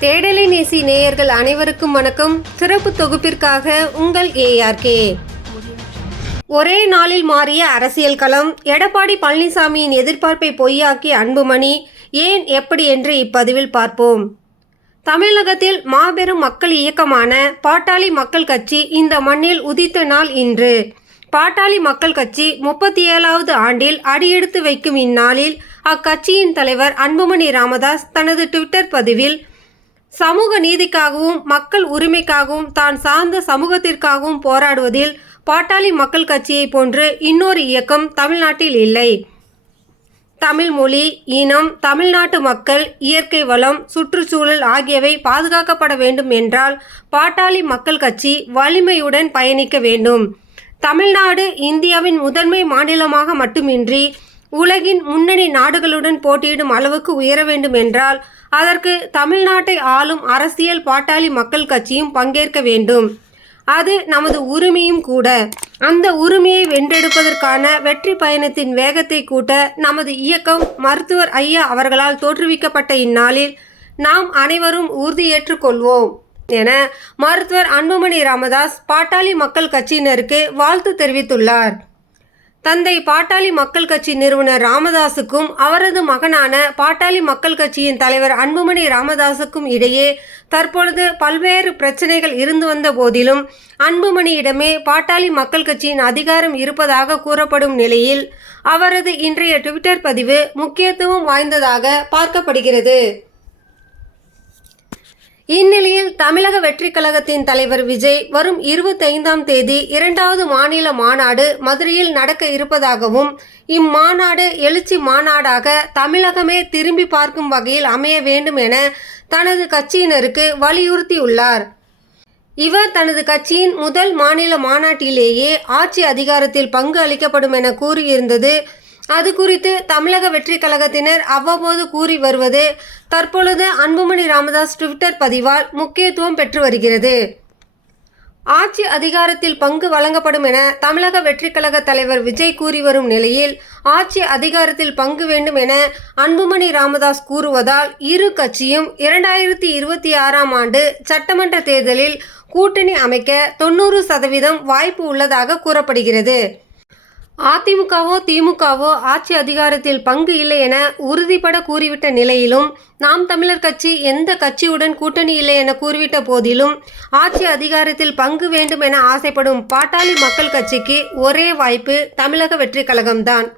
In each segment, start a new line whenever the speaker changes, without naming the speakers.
தேடலை நேசி நேயர்கள் அனைவருக்கும் வணக்கம். சிறப்பு தொகுப்பிற்காக உங்கள் ஏஆர்கே. ஒரே நாளில் மாறிய அரசியல் களம் எடப்பாடி பழனிசாமியின் எதிர்பார்ப்பை பொய்யாக்கி அன்புமணி ஏன் எப்படி என்று இப்பதிவில் பார்ப்போம். தமிழகத்தில் மாபெரும் மக்கள் இயக்கமான பாட்டாளி மக்கள் கட்சி இந்த மண்ணில் உதித்த நாள் இன்று. பாட்டாளி மக்கள் கட்சி முப்பத்தி ஏழாவது ஆண்டில் அடியெடுத்து வைக்கும் இந்நாளில் அக்கட்சியின் தலைவர் அன்புமணி ராமதாஸ் தனது ட்விட்டர் பதிவில் சமூக நீதிக்காகவும் மக்கள் உரிமைக்காகவும் தான் சார்ந்த சமூகத்திற்காகவும் போராடுவதில் பாட்டாளி மக்கள் கட்சியை போன்று இன்னொரு இயக்கம் தமிழ்நாட்டில் இல்லை. தமிழ் மொழி இனம் தமிழ்நாட்டு மக்கள் இயற்கை வளம் சுற்றுச்சூழல் ஆகியவை பாதுகாக்கப்பட வேண்டும் என்றால் பாட்டாளி மக்கள் கட்சி வலிமையுடன் பயணிக்க வேண்டும். தமிழ்நாடு இந்தியாவின் முதன்மை மாநிலமாக மட்டுமின்றி உலகின் முன்னணி நாடுகளுடன் போட்டியிடும் அளவுக்கு உயர வேண்டும் என்றால் அதற்கு தமிழ்நாட்டை ஆளும் அரசியல் பாட்டாளி மக்கள் கட்சியும் பங்கேற்க வேண்டும். அது நமது உரிமையும் கூட. அந்த உரிமையை வென்றெடுப்பதற்கான வெற்றி பயணத்தின் வேகத்தை கூட்ட நமது இயக்கம் மருத்துவர் ஐயா அவர்களால் தோற்றுவிக்கப்பட்ட இந்நாளில் நாம் அனைவரும் உறுதியேற்றுக் கொள்வோம் என மருத்துவர் அன்புமணி ராமதாஸ் பாட்டாளி மக்கள் கட்சியினருக்கு வாழ்த்து தெரிவித்துள்ளார். தந்தை பாட்டாளி மக்கள் கட்சி நிறுவனர் ராமதாசுக்கும் அவரது மகனான பாட்டாளி மக்கள் கட்சியின் தலைவர் அன்புமணி ராமதாசுக்கும் இடையே தற்பொழுது பல்வேறு பிரச்சனைகள் இருந்து வந்த போதிலும் அன்புமணியிடமே பாட்டாளி மக்கள் கட்சியின் அதிகாரம் இருப்பதாக கூறப்படும் நிலையில் அவரது இன்றைய ட்விட்டர் பதிவு முக்கியத்துவம் வாய்ந்ததாக பார்க்கப்படுகிறது. இந்நிலையில் தமிழக வெற்றி கழகத்தின் தலைவர் விஜய் வரும் இருபத்தைந்தாம் தேதி இரண்டாவது மாநில மாநாடு மதுரையில் நடக்க இருப்பதாகவும் இம்மாநாடு எழுச்சி மாநாடாக தமிழகமே திரும்பி பார்க்கும் வகையில் அமைய வேண்டும் என தனது கட்சியினருக்கு வலியுறுத்தியுள்ளார். இவர் தனது கட்சியின் முதல் மாநில மாநாட்டிலேயே ஆட்சி அதிகாரத்தில் பங்கு அளிக்கப்படும் என கூறியிருந்தது அது குறித்து தமிழக வெற்றி கழகத்தினர் அவ்வப்போது கூறி வருவது தற்பொழுது அன்புமணி ராமதாஸ் ட்விட்டர் பதிவால் முக்கியத்துவம் பெற்று வருகிறது. ஆட்சி அதிகாரத்தில் பங்கு வழங்கப்படும் என தமிழக வெற்றி கழக தலைவர் விஜய் கூறி வரும் நிலையில் ஆட்சி அதிகாரத்தில் பங்கு வேண்டும் என அன்புமணி ராமதாஸ் கூறுவதால் இரு கட்சியும் இரண்டாயிரத்தி இருபத்தி ஆறாம் ஆண்டு சட்டமன்ற தேர்தலில் கூட்டணி அமைக்க தொண்ணூறு சதவீதம் வாய்ப்பு உள்ளதாக கூறப்படுகிறது. அதிமுகவோ திமுகவோ ஆட்சி அதிகாரத்தில் பங்கு இல்லை என உறுதிபட கூறிவிட்ட நிலையிலும் நாம் தமிழர் கட்சி எந்த கட்சியுடன் கூட்டணி இல்லை என கூறிவிட்ட போதிலும் ஆட்சி அதிகாரத்தில் பங்கு வேண்டும் என ஆசைப்படும் பாட்டாளி மக்கள் கட்சிக்கு ஒரே வாய்ப்பு தமிழக வெற்றி கழகம்தான்.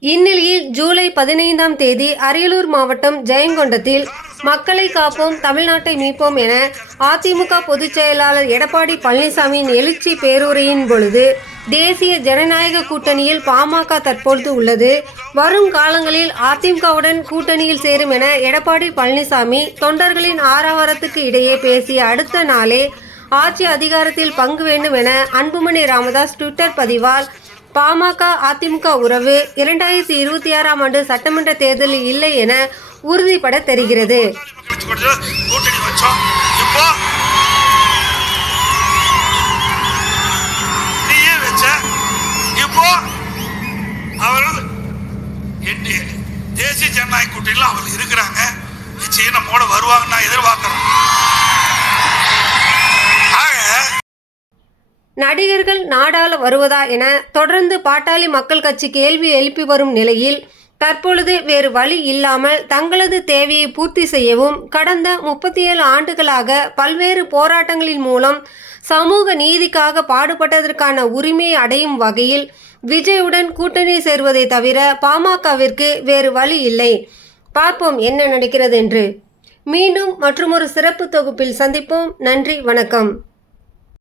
இந்நிலையில் ஜூலை பதினைந்தாம் தேதி அரியலூர் மாவட்டம் ஜெயங்கொண்டத்தில் மக்களை காப்போம் தமிழ்நாட்டை மீட்போம் என அதிமுக பொதுச் செயலாளர் எடப்பாடி பழனிசாமியின் எழுச்சி பேருரையின் பொழுது தேசிய ஜனநாயக கூட்டணியில் பாமக தற்பொழுது உள்ளது. வரும் காலங்களில் அதிமுகவுடன் கூட்டணியில் சேரும் என எடப்பாடி பழனிசாமி தொண்டர்களின் ஆரவாரத்துக்கு இடையே பேசிய அடுத்த நாளே ஆட்சி அதிகாரத்தில் பங்கு வேண்டும் என அன்புமணி ராமதாஸ் ட்விட்டர் பதிவால் பாமக அதிமுக உறவு இரண்டாயிரத்தி இருபத்தி ஆறாம் ஆண்டு சட்டமன்ற தேர்தலில் இல்லை என உறுதிபட தெரிகிறது.
அவர்கள் தேசிய ஜனநாயக கூட்டணியில் அவர்கள் இருக்கிறாங்க. நிச்சயம் நம்மோட வருவாங்கன்னு நான் எதிர்பார்க்கிறோம்
நடிகர்கள் நாடாள வருவதா என தொடர்ந்து பாட்டாளி மக்கள் கட்சி கேள்வி எழுப்பி வரும் நிலையில் தற்பொழுது வேறு வழி இல்லாமல் தங்களது தேவையை பூர்த்தி செய்யவும் கடந்த முப்பத்தி ஏழு ஆண்டுகளாக பல்வேறு போராட்டங்களின் மூலம் சமூக நீதிக்காக பாடுபட்டதற்கான உரிமையை அடையும் வகையில் விஜயுடன் கூட்டணி சேர்வதை தவிர பாமகவிற்கு வேறு வழி இல்லை. பார்ப்போம் என்ன நடக்கிறது என்று. மீண்டும் மற்றொரு சிறப்பு தொகுப்பில் சந்திப்போம். நன்றி வணக்கம்.